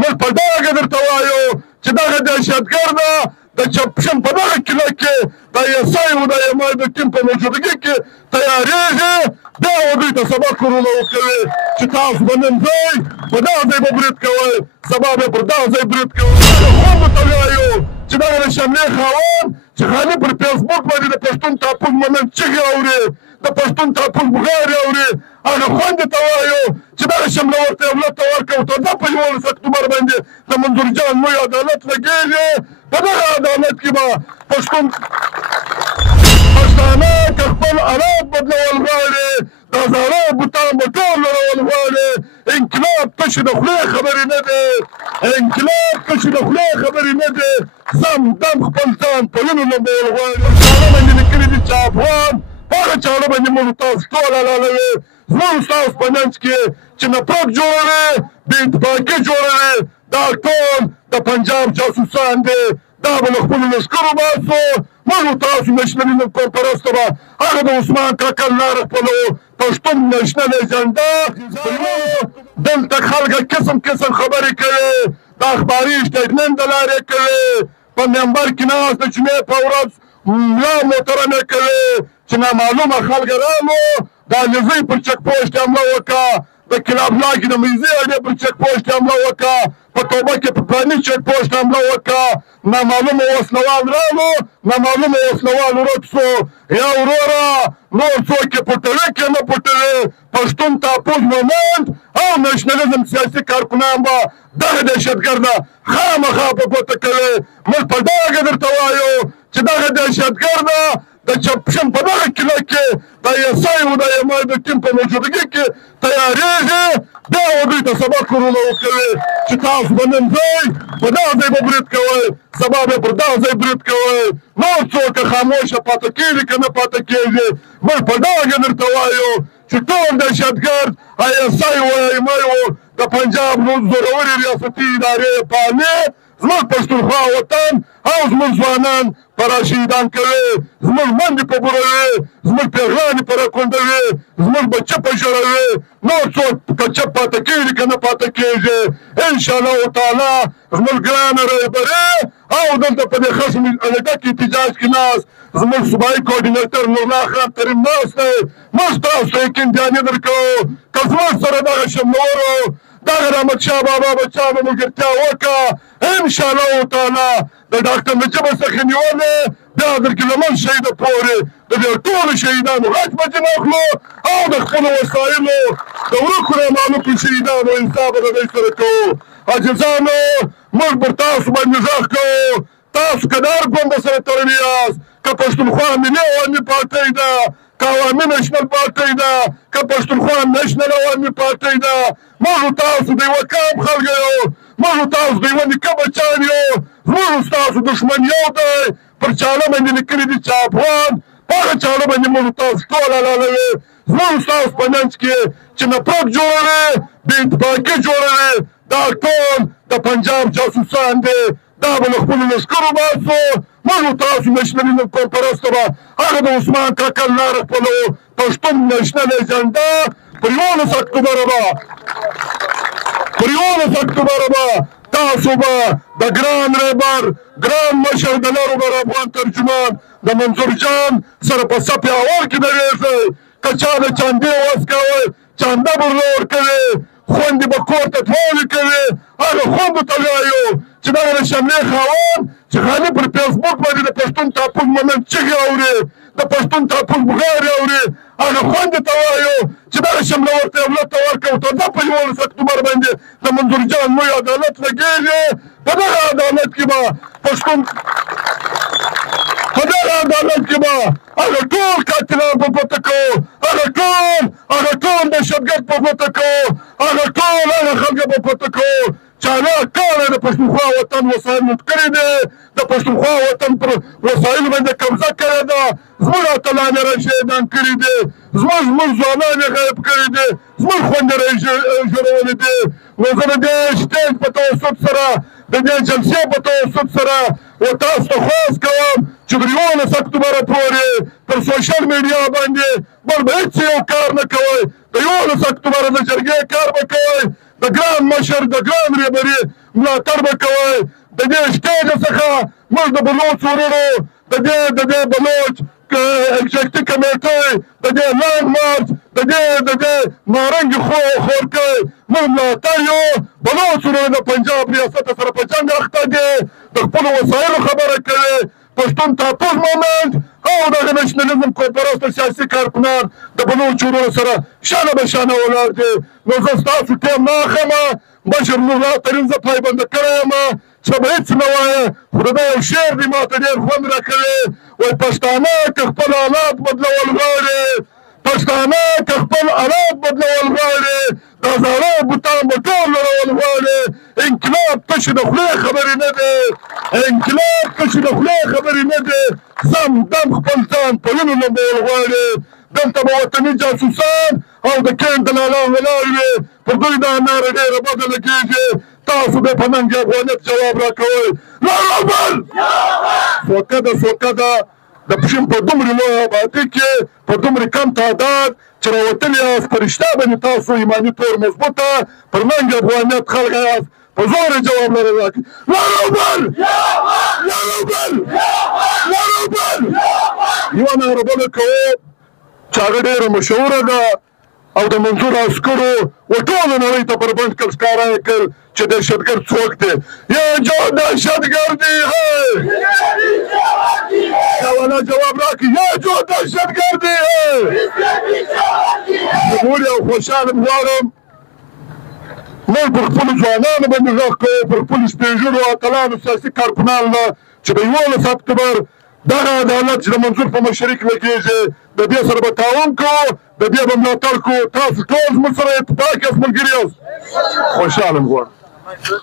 موږ په ډاګه درته وایو چې دغه دهشتګرده د چپشن په دغه کیله کې د ایسای او د ایمای د ټیم په موجودګۍ کې تیارېږي بیا هغوی ته سبق ورونه ورکوي چې تاسو به نن ځای په دغه ځای به برید کوئ سبا به پر دغه ځای برید کوئ خوندو ته وایو چې دغه د شملې خاوند چې خالي پر فیسبوک باندې د پښتون تاپوس منل چغې اوري د پښتون تاپوس بغارې اوري هغه خوندې ته وایو چې دغه شمله ورته دولت ته ورکړو تر دا په 11 اکتوبر باندې د منظور جان لوی عدالت لګېږي په دغه عدالت کې به پښتون پښتانه که خپل حالات بدلول غواړي دا زاړه بوتان به ټول لړول غواړي انقلاب تشې د خولې خبرې نه دی انقلاب تشې د خولې خبرې نه دی سم دم خپل ځان په وینو لمبول غواړي چاړه باندې لیکلي دي چې افغان په هغه چاړه باندې موږ تاسو ټول حلالوي زموږ ستاسو په منځ کې چې نفاق جوړوي بې اتفاقي جوړوي دا ټول د پنجاب جاسوسان دي دا به له خپلو لښکرو باسو موږ تاسو نشنلي پرسته به هغه د عثمان کاکل لاره خپلو پښتون نشنل ایجنډا دلته خلک قسم قسم خبرې کوي د اخباري سټیټمنټ د لارې کوي په ممبر کې ناست د جمعې په ورځ ملا محترمې کوي چې نامعلومه خلک رالو د علیزۍ پر چک پوسټ حمله وکړه د کلابلا کې د میزې اډې پر چک پوسټ حمله وکړه په توبه کې په پلاني چک پوسټ حمله وکړه نامعلومه وسلوال رالو نامعلومه وسلوال ورک سو یا وروره نور څوک یې پټوي که نه پټوي پښتون تاپوس مومنټ او نشنلیزم سیاسي کارکنان به دغه دهشتګرده خامخا په ګوته کوي موږ په ډاګه درته وایو چې دغه دهشتګرده د چپشن په دغه کیله کې د ایسای او د ایمای د ټیم په موجودګۍ کې تیارېږي بیا هغوی ته سبق ورونه ورکوي چې تاسو به نن ځای په دغه ځای به برید کوئ سبا به پر دغه ځای برید کوئ نور څوک خاموشه پاته کېږي که نه پاته کېږي موږ په ډاګه درته وایو چې ټول دهشتګرد ایسای او ایمای او د پنجاب زورورې ریاستي ادارې پالي زموږ پښتونخوا وطن او زموږ ځوانان په راشهیدان کوي زموږ منډې په بوروي زموږ پیغلانې په راکونډوي زموږ بچه په ژړوي نور څوک که چپ پاته کېږي که نه پاته کېږي انشاءالله تعالی زموږ ګرانه رهبري او دلته په دې خصم ډک احتجاج کې ناست زموږ صوبایي کوارډینیټر نورالله خان کریم ناست دی موږ تاسو ته یقین جانې درکوو که زموږ سره دغه شملورو دغه د احمدشاه بابا بچا به ملګرتیا وکړه انشاءالله تعالی د ډاکټر نجیب څخه نیولې بیا د ګیلمن شهیده پورې د دې ټولو شهیدانو غچ به ځینې اخلو او د خپلو وسایلو د ورکو نامعلومو شهیدانو انصاف به د دوی سره کوو عاجزانو موږ پر تاسو باندې غږ کوو تاسو که د هر ګوند سره تړلي یاست که پښتونخوا ملي عوامي پارټۍ ده که عوامي نشنل پارټۍ ده که پښتونخوا نشنل عوامي پارټۍ ده موږ تاسو د یوه قام خلک یو موږ تاسو د یوه نیکه بچیان یو زموږ ستاسو دښمن یو دی پر چاړه باندې لیکلي دي چې افغان په هغه چاړه باندې موږ تاسو ټول حلالوي زموږ ستاسو په منځ کې چې نفاق جوړوي بې اتفاقي جوړوي دا ټول د پنجاب جاسوسان دي دا به له خپلو لښکرو باسو موږ تاسو نشنلي پرسته به هغه د عثمان کاکل لاره خپلو پښتون نشنل ایجنډا پر 11 اکتوبره به تاسو به د ګران رهبر ګران مشر د لارو بر افغان ترجمان د منظور جان سره په صف اول کې درېږئ که چا د چاندې وس کوئ چانده به ورله ورکوي خوندې به کور ته تلولې کوي هغه خوندو ته وایو چې دغه د شملې خاوند چې خالي پر فیسبوک باندې د پښتون تاپوس منل چغې اوري د پښتون تاپوس بغارې اوري هغه خوندې ته وایو چې دغه شمله ورته دولت ته ورکړو تر دا په 11 اکتوبر باندې د منظور جان لوی عدالت لګېږي په دغه عدالت کې به پښتون په دغه عدالت کې به هغه ټول قاتلان په ګوته کوو هغه ټول دهشتګرد په ګوته کوو هغه ټول هغه خلک په ګوته کوو چې هغه کاله د پښتونخوا وطن وسایل لوټ کړي دي د پښتونخوا وطن پر وسایلو باندې قبضه کړې ده زموږ اتلان یې راشهیدان کړي دي زموږ ځوانان یې غایب کړي دي زموږ خویندې راژړولې دي نو زه د دې سټیج په توسط سره د دې جلسې په توسط سره و تاسو ته خواست کوم چې د 11 اکتوبره پورې پر سوشل میډیا باندې بل به هېڅ یو کار نه کوئ د 11 اکتوبره د جرګې کار به کوئ د د ګران مشر د ګران رهبري ملاتړ به کوئ. د دې سټیج څخه موږ د بلوچ ورونو د دې بلوچ اګزیکټیو کمیټۍ د دې لانګ مارچ د دې نارنګ خورکۍ موږ ملاتړ یو. بلوچ ورونو د پنجاب ریاست سره په جنګ اخته دي، د خپلو وسایلو خبره کوي. پښتون تاپوز مومنټ او دغه نشنلیزم کودپرسته سیاسي کارکنان د بلوچ ورونو سره شانه به شانه ولاړ دي. نو زه ستاسو ټیم نه اخلم، بشر نورالله ترین زه پایبنده کړی یم چې به هېڅ نه وایه، خو د ده یو شعر دی ماته ډېر خوند راکوي. وایي پښتانه که خپل حالات بدلول غواړي، پښتانه که خپل حالات بدلول غواړي، دا زاړه بوتان به ټول لړول غواړي. انقلاب تشې د خولې خبرې نه دی، انقلاب تشې د خولې خبرې نه دی، سم دم خپل ځان په وینو لمبول غواړي. دلته به وطني جاسوسان او د کیڼ دلالان ولاړ وي، پر دوی دا ناره ډېره بده لګېږي. تاسو به په ننګ افغانیت جواب راکوئ. لاروبل سوکه ده د پښین په دومرې لویه آبادي کې په دومرې کم تعداد چې راوتلي یاست، په رښتیا باندې تاسو ایماني طور مضبوطه پر ننګ افغانیت خلک یاست، په زور یې جواب لرئ راکړئ. لاروبل یوه ناربله کوو چې هغه ډېره مشهوره ده او د منظور عسکرو و ټوله نړۍ ته پر بند کړ ښکاره یې کړ چې دهشتګرد څوک دی. یا جو دهشتګردي ہے والا جواب راکړي، یا جو دهشتګردي ہے. جمهور او خوشحاله غواړم موږ پر خپلو ځوانانو باندې غږ کوو، پر خپلو سپین ږیرو اتلانو سیاسي کارکنانو نه چې د 11 اکتوبر دغه عدالت چې د منظور په مشرۍ کې لګېږي د دې سره به تعاون کوو، د دې به ملاتړ کوو. تاسو ټول زموږ سره اتفاق یاست، ملګري یاست. خوشحاله یم غواړم.